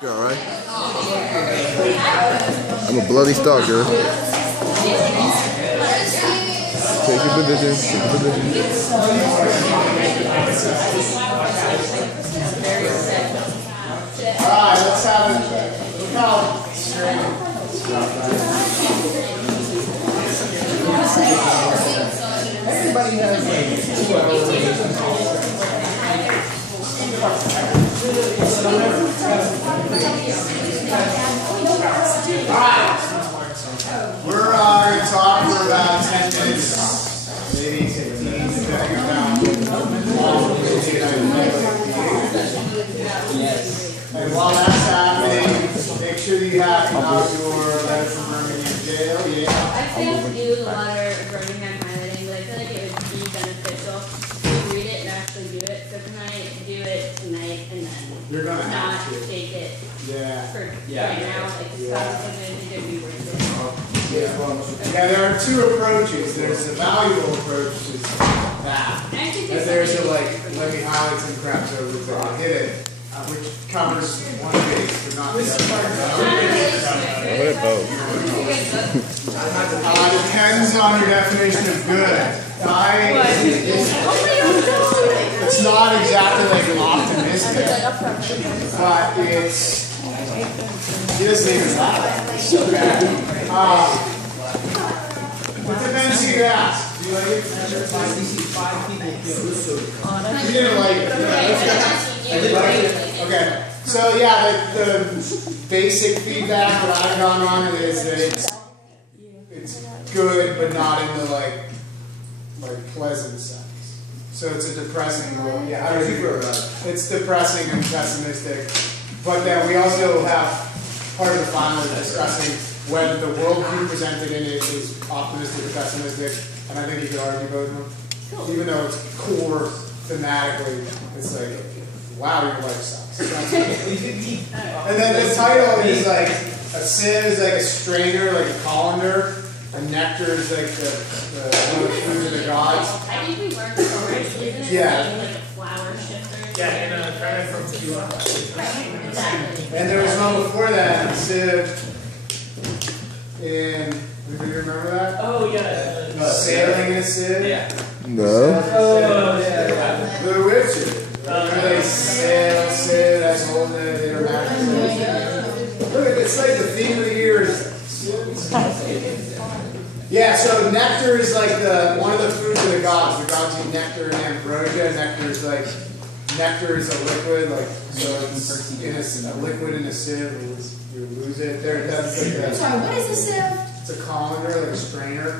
Alright. I'm a bloody stalker. Take your position. Take your position. Alright, let's have it. Look how straight. Everybody has like 2 hours. Alright, we're going to talk for about 10 minutes, maybe 15, depending on how long we're going to And while that's happening, make sure that you have your letter from Birmingham jail. Yeah. I failed to do the letter of Birmingham highlighting, but I feel like it would be beneficial to read it and actually do it. So can I do it tonight and then You're gonna not have to. take it for right now? Like it's probably going to be worth it. Yeah, there are 2 approaches. There's a valuable approach, which is that. And there's a like, let me highlight some crap so that I hit it, which covers one page, but not the other. Depends on your definition of good. It's not exactly like optimistic, but it's. He doesn't even laugh. It depends who you ask. Do you like it? You didn't like it. I did like it. Okay. So yeah, the basic feedback that I've gone on is that it's good, but not in the like pleasant sense. So it's a depressing role. Yeah, how do you feel about it? It's depressing and pessimistic. But then we also have part of the final discussing whether the world view presented in it is optimistic or pessimistic, and I think you could argue both of them. Cool. Even though it's core thematically, it's like, wow, your life sucks. And then the title is like, a sieve is like a strainer, like a colander, a nectar is like the food of the gods. I think we worked already. Isn't it like a flower shifter? Yeah, and from QR. Exactly. And there was one before that, a sieve in, do you remember that? Oh, yeah. Sailing in a sieve? Yeah. No. Oh, yeah. The Witcher. Remember they sail, that's holding it international. Look, it's like the theme of the year is. Yeah, so nectar is like one of the foods of the gods. The gods eat nectar and ambrosia. Nectar is a liquid, like so it's in a liquid in a sieve. You lose it. Sorry, what is a sieve? It's a colander, like a strainer.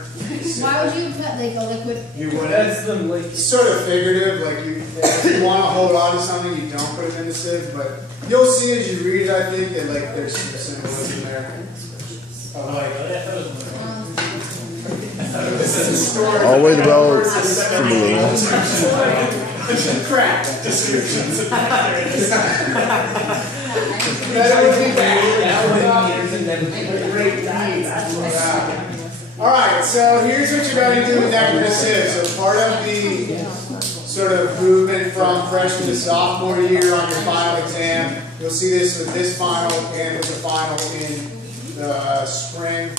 Why would you put like a liquid? You wouldn't. That's the like. It's sort of figurative. Like if you want to hold on to something, you don't put it in the sieve. But you'll see as you read it, I think that like there's some symbolism there. Always about symbolism. Crap. Descriptions. That would be great deed. Alright, so here's what you're going to do with nectar to sieve. So part of the sort of movement from freshman to sophomore year on your final exam, you'll see this with this final and with the final in the spring,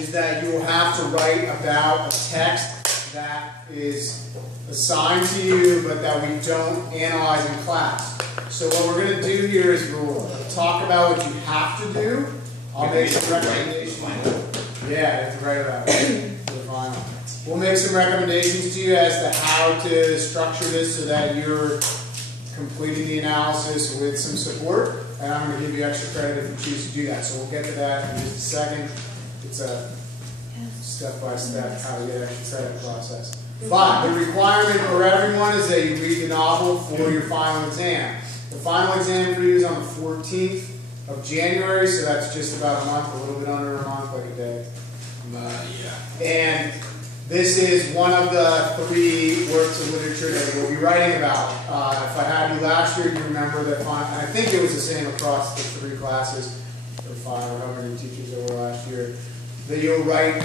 is that you will have to write about a text that is assigned to you but that we don't analyze in class. So what we're going to do here is we'll talk about what you have to do. I'll make some recommendations. Yeah, you have to write about it for the final. We'll make some recommendations to you as to how to structure this so that you're completing the analysis with some support, and I'm going to give you extra credit if you choose to do that. So we'll get to that in just a second. It's a step-by-step how to get extra credit process. But the requirement for everyone is that you read the novel for your final exam. The final exam for you is on the 14th of January, so that's just about a month, a little bit under a month, like a day. And this is one of the 3 works of literature that we'll be writing about. If I had you last year, you remember that I think it was the same across the 3 classes, or 5, or however many teachers there were last year, that you'll write.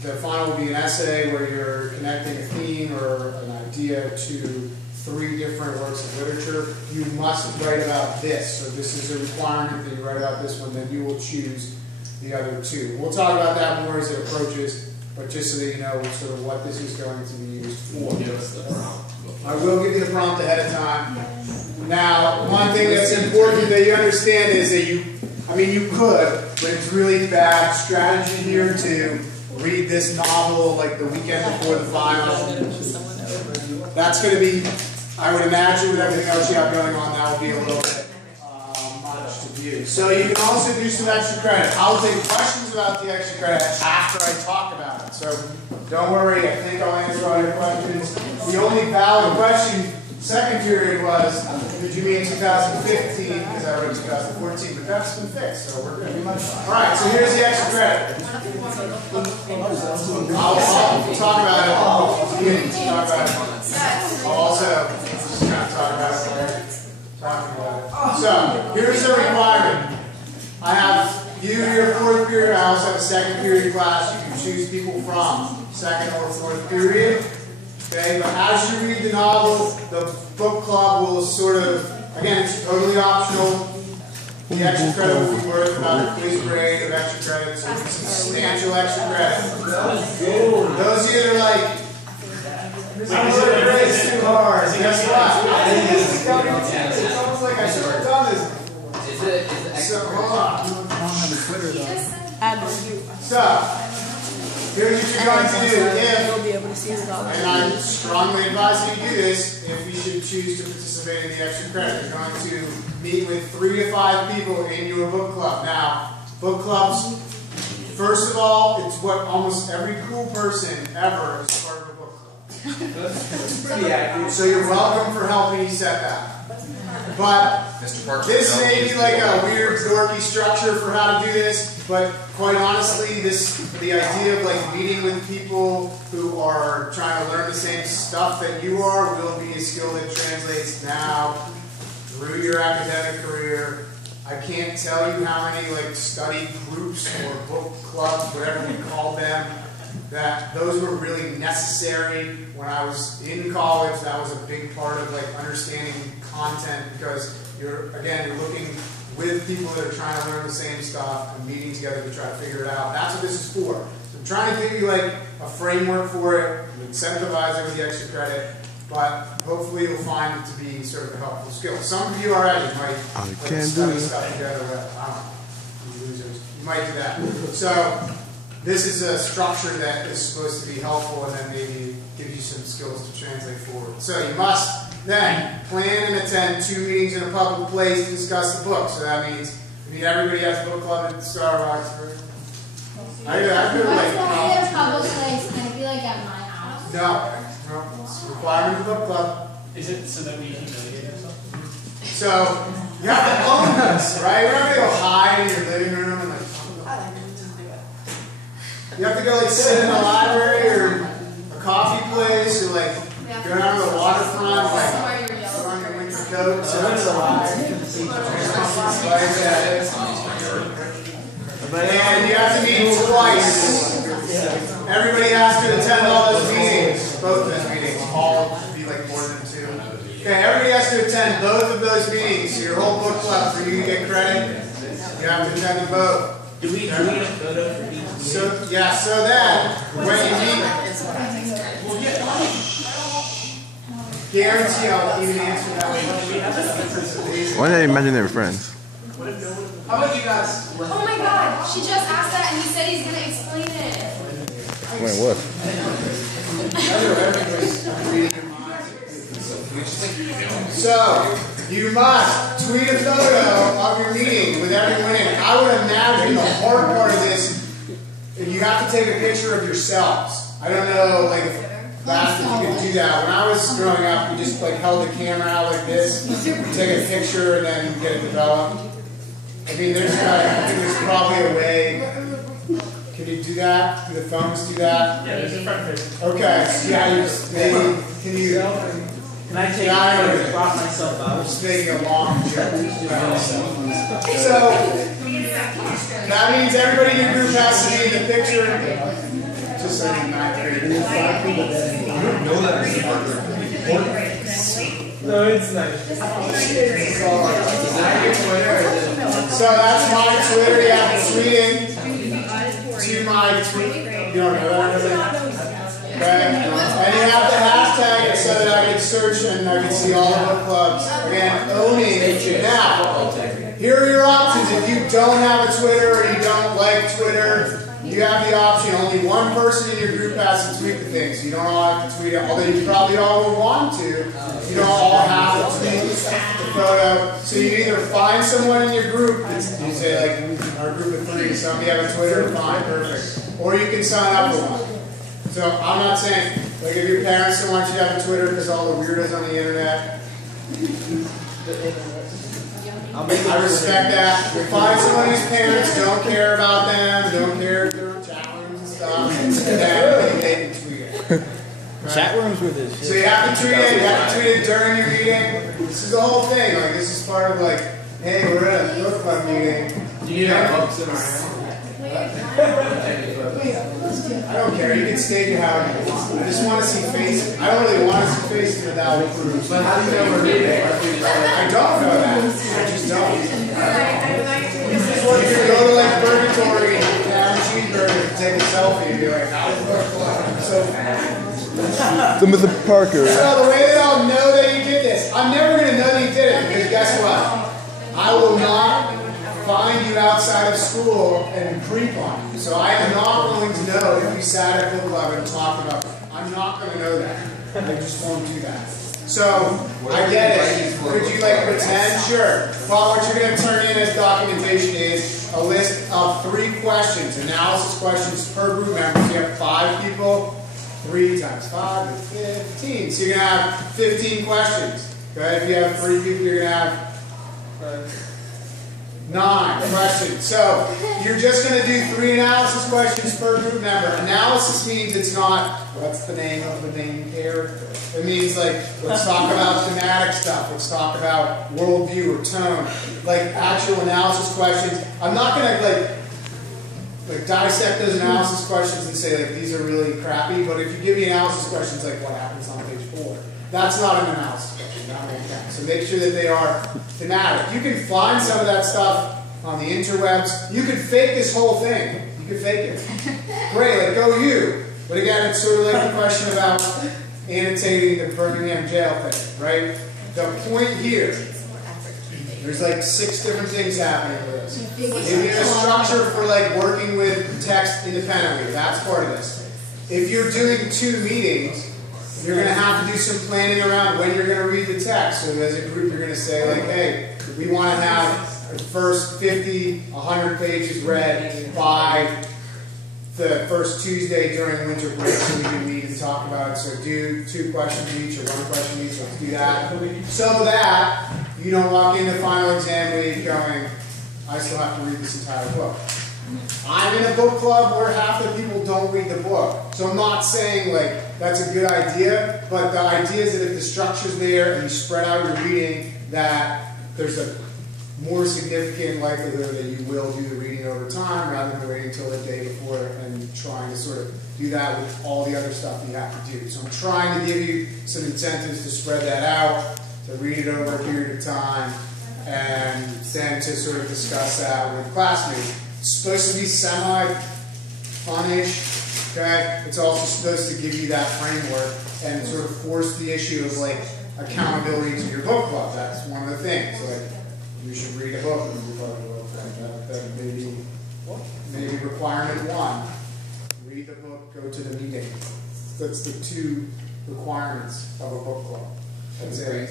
The final will be an essay where you're connecting a theme or an idea to 3 different works of literature, you must write about this. So this is a requirement that you write about this one, then you will choose the other 2. We'll talk about that more as it approaches, but just so that you know sort of what this is going to be used for. I will give you the prompt ahead of time. Now, one thing that's important that you understand is that you could, but it's really bad strategy here to read this novel like the weekend before the final. That's going to be, I would imagine with everything else you have going on, that will be a little bit much to view. So you can also do some extra credit. I'll take questions about the extra credit after I talk about it. So don't worry, I think I'll answer all your questions. The only valid question second period was, did you mean 2015? Because I wrote 2014, but that's been fixed, so we're good. Alright, so here's the extra credit. I'll talk about it. I'll also just kind of talk about it. So, here's the requirement. I have you your 4th period. I also have a 2nd period class. You can choose people from 2nd or 4th period. Okay, but as you read the novel, the book club will sort of, again, it's totally optional. The extra credit will be worth about a quiz grade of extra credit, so it's substantial extra credit. Those of you that are like, it's too hard. Guess what? It's almost like I should have done this. So, hold on. So, here's what you're going to do. And I'm strongly advising you to do this, if you should choose to participate in the extra credit. You're going to meet with 3 to 5 people in your book club. Now, book clubs, first of all, it's what almost every cool person ever is part of a book club. That's pretty accurate. So you're welcome for helping you set that. But this may be like a weird, dorky structure for how to do this, but quite honestly, the idea of like meeting with people who are trying to learn the same stuff that you are will be a skill that translates now through your academic career. I can't tell you how many like study groups or book clubs, whatever we call them, that those were really necessary when I was in college. That was a big part of like understanding content, because you're looking with people that are trying to learn the same stuff and meeting together to try to figure it out. That's what this is for. So I'm trying to give you like a framework for it, incentivize it with the extra credit, but hopefully you'll find it to be sort of a helpful skill. Some of you already might study stuff together with, I don't know, you losers. You might do that. So this is a structure that is supposed to be helpful and then maybe give you some skills to translate forward. So you must then plan and attend 2 meetings in a public place to discuss the book. So that means everybody has a book club at Starbucks. I go What's the public place? Can it be like at my house? No, it's a requirement of the book club. Is it so that we humiliate ourselves? So you have to own this, right? You're not going to go hide in your living room and like. You have to go like sit in a library or a coffee place or like go down to the waterfront, like put on your winter coat. So that's a lie. And you have to meet twice. Everybody has to attend all those meetings. Both of those meetings. All should be like more than 2. Okay, everybody has to attend both of those meetings. So your whole book club, for you to get credit, you have to attend them both. Do we get a photo for each? So then, when you meet, guarantee I'll even answer that one. Why are they imaginary friends? How about you guys? Oh my god, she just asked that and he said he's going to explain it. Wait, what? So, you must tweet a photo of your meeting with everyone in it. I would imagine the hard part of this, you have to take a picture of yourselves. I don't know, like, if you could do that. When I was growing up, we just like held the camera out like this, take a picture, and then get it developed. I mean, I think there's probably a way. Can you do that? Do the phones do that? Yeah, there's a front face. Okay. Yeah, maybe. Can you? Can I take crop myself out? I'm just making a long joke. So that means everybody in your group has to be in the picture. Just like in 9th grade. No, it's nice. So that's my Twitter. Yeah, it's tweeting to my tweet. You don't know that? Okay. And you have to hashtag it so that I can search and I can see all the book clubs. Again, owning. Now, here are your options. If you don't have a Twitter or you don't like Twitter, you have the option. Only one person in your group has to tweet the thing, so you don't all have to tweet it. Although you probably all will want to. You don't all have to tweet the photo. So you either find someone in your group. You say like our group of 3. Some of you have a Twitter. Fine, perfect. Or you can sign up for one. So I'm not saying like if your parents don't want you to have a Twitter because all the weirdos on the internet. I respect that. Find someone whose parents don't care about them, don't care if they're on chat rooms and stuff, and then they can tweet it. Right? Chat rooms with this. So you have to tweet it. You have to tweet it during your meeting. This is the whole thing. Like this is part of like, hey, we're at a book club meeting. Do you have books in our hand? I don't care. You can stake it however you want. I just want to see faces. I don't really want to see faces without proof. But how do you know we're reading? I don't know that. I just don't. You can go to like Purgatory and have a cheeseburger and take a selfie and be like, "That was book club." So So Mr. Parker. So the way that I'll know that you did this, I'm never going to know that you did it because guess what? I will not find you outside of school and creep on you. So I am not going to know if you sat at book club and talked about it. I'm not going to know that. I just won't do that. So I get it. Could you like pretend? Sure. Well, what you're going to turn in as documentation is a list of 3 questions, analysis questions per group member. So you have 5 people. 3 times 5 is 15. So you're going to have 15 questions. Okay? If you have 3 people, you're going to have 9 questions. So you're just going to do 3 analysis questions per group member. Analysis means it's not, what's the name of the main character? It means like, let's talk about thematic stuff. Let's talk about worldview or tone. Like actual analysis questions. I'm not going to like dissect those analysis questions and say like these are really crappy, but if you give me analysis questions like what happens on page 4, that's not an analysis question. That makes sense. So make sure that they are thematic. You can find some of that stuff on the interwebs. You can fake this whole thing. You can fake it. Great, like go you. But again, it's sort of like the question about annotating the Birmingham jail thing, right? The point here, there's like 6 different things happening with this. If you have a structure for like working with text independently, that's part of this. If you're doing 2 meetings, you're going to have to do some planning around when you're going to read the text. So as a group, you're going to say like, hey, we want to have the first 50, 100 pages read by the first Tuesday during winter break so we can meet and talk about it. So do 2 questions each or 1 question each. Let's do that. So that you don't walk into the final exam week going, I still have to read this entire book. I'm in a book club where half the people don't read the book. So I'm not saying like that's a good idea, but the idea is that if the structure's there and you spread out your reading, that there's a more significant likelihood that you will do the reading over time rather than waiting until the day before and trying to sort of do that with all the other stuff you have to do. So I'm trying to give you some incentives to spread that out, to read it over a period of time, and then to sort of discuss that with classmates. It's supposed to be semi-fun-ish, okay? It's also supposed to give you that framework and sort of force the issue of like accountability to your book club. That's one of the things. Like, you should read a book in your book club. That maybe requirement 1. Read the book, go to the meeting. That's the 2 requirements of a book club. That's it.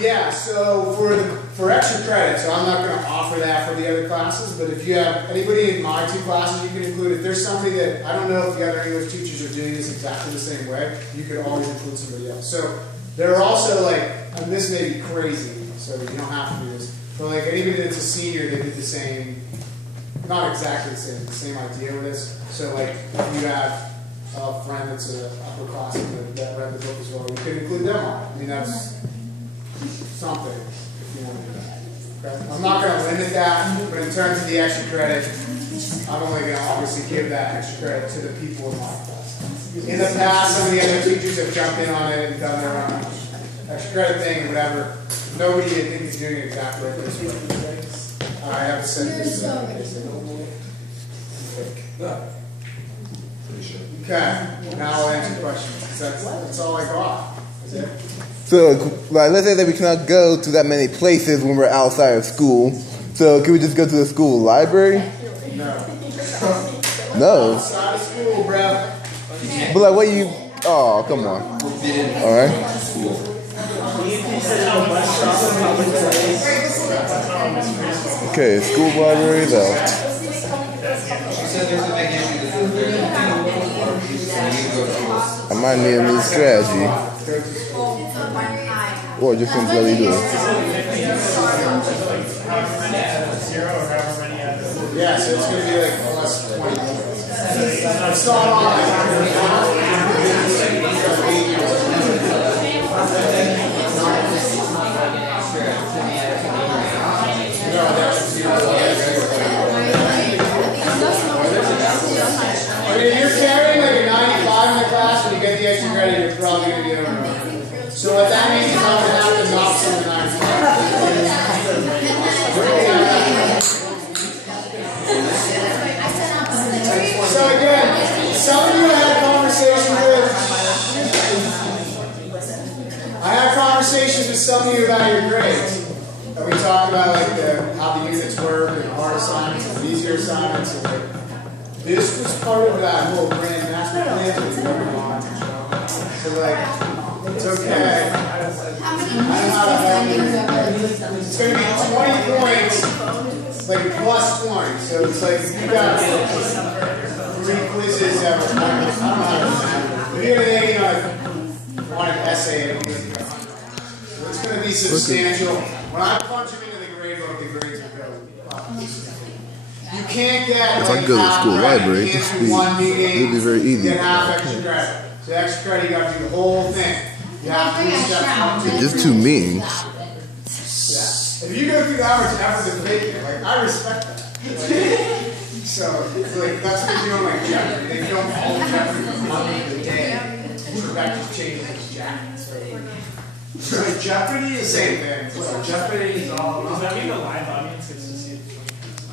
Yeah, so for extra credit, so I'm not going to offer that for the other classes, but if you have anybody in my 2 classes you can include, if there's somebody that, I don't know if the other English teachers are doing this exactly the same way, you could always include somebody else. So there are also like, and this may be crazy, so you don't have to do this, but like anybody that's a senior, they did the same, not exactly the same idea with this. So like if you have a friend that's an upperclassman that read the book as well, you could include them on it. I mean, that's something if you want to do that. Okay? I'm not going to limit that, but in terms of the extra credit, I'm only going to obviously give that extra credit to the people in my class. In the past, some of the other teachers have jumped in on it and done their own extra credit thing or whatever. Nobody, I think, is doing it exactly like this. I have to send this to Okay, now I'll answer questions. That's all I got. Is it? So, like, let's say that we cannot go to that many places when we're outside of school. So, can we just go to the school library? No. No. Outside of school, bro. But like, what you? Oh, come on. All right. Okay, school library though. I might need a new strategy. Or just simply let me do it. Yeah, so it's going to be like plus 20. It's not on I mean, if you're carrying like a 95 in the class when you get the extra credit, you're probably going to get over. So what that means is I'm going to have to knock some of the 95. So again, some of you I had a conversation with. I had conversations with some of you about your grades. And we talked about like how the units work and hard assignments and easier assignments. And like, this was part of that whole grand master plan that we worked on. So like, it's okay. I know how to help you. It's going to be 20 points, like a plus 20. So it's like if you got 3 quizzes that were, I don't know how to do it. If you're going to on an essay, it's going to be substantial. When I punch them into the grade book, the grades will go up. You can't get If I like go to half school credit. library, You can't this do would one meeting, it'd be very easy. get half extra credit. So extra credit, you got to do the whole thing. You have to do stuff. Just 2 meetings. Yeah. If you go through the hours effort to fake it, like I respect that. So it's like that's what they do on like Jeopardy. They film all the Jeopardy from Monday to the day. And Trebek just changes his jacket. So Jeopardy is the same thing. So Jeopardy is all. Does that mean the live audience gets to see it?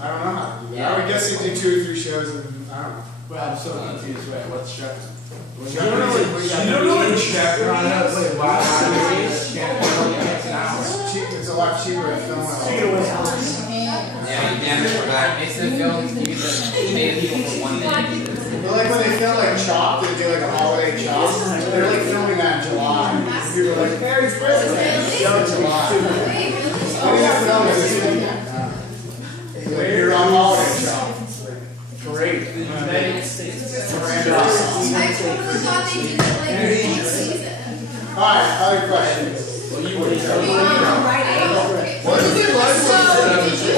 I don't know how to do that. I would guess they do 2 or 3 shows and I don't know. Well, I'm so confused. Wait, what's Jeopardy? You don't know what Jeopardy is? Wait, why? It's a lot cheaper to film it. Yeah, you damage for that. It's the film you made people for 1 minute. But like when they film like Chop, they do like a holiday Chop. They're like filming that in July. People are like, Merry Christmas! Show in July. I think that's film is this weekend. You're on holiday Chop. It's like great. Alright, other questions. What is it like?